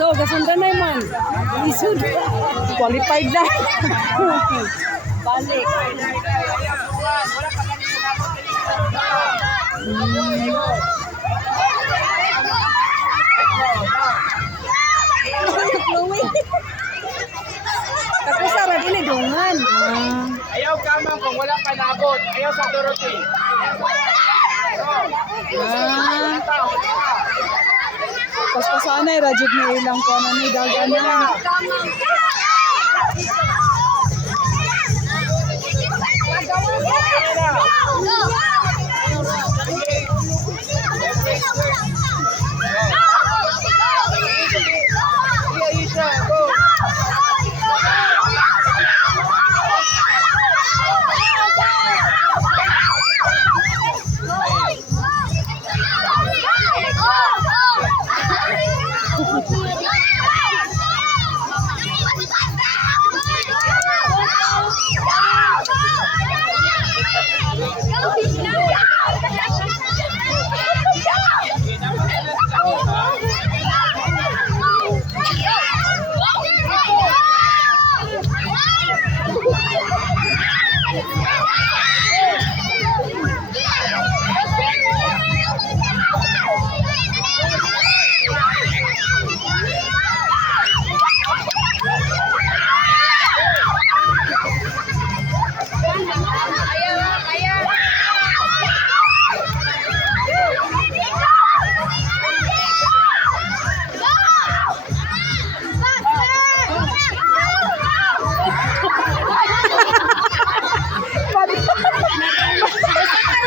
So, gasundan na man. Isud. Qualified na. Balik. Tapos sarap ini dungan. Ayaw kamang kung wala pa nabot. Ayaw sa Dorothy. Pas-pasanay, rajud na ilang ko na ni daganan.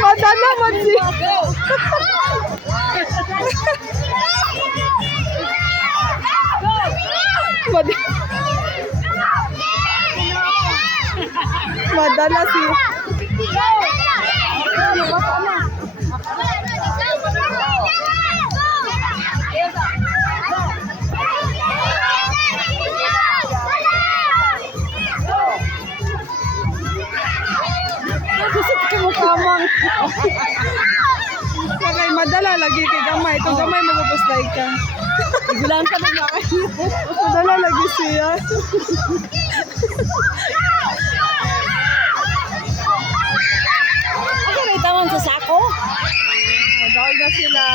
Madala man si. Madala si. Kamang. Okay, madala lagi kay gamay. Itong gamay magpupuslay ka. Igulan ka na kayo. Madala lagi siya. Ako may tawang sa sako. Dahil na sila.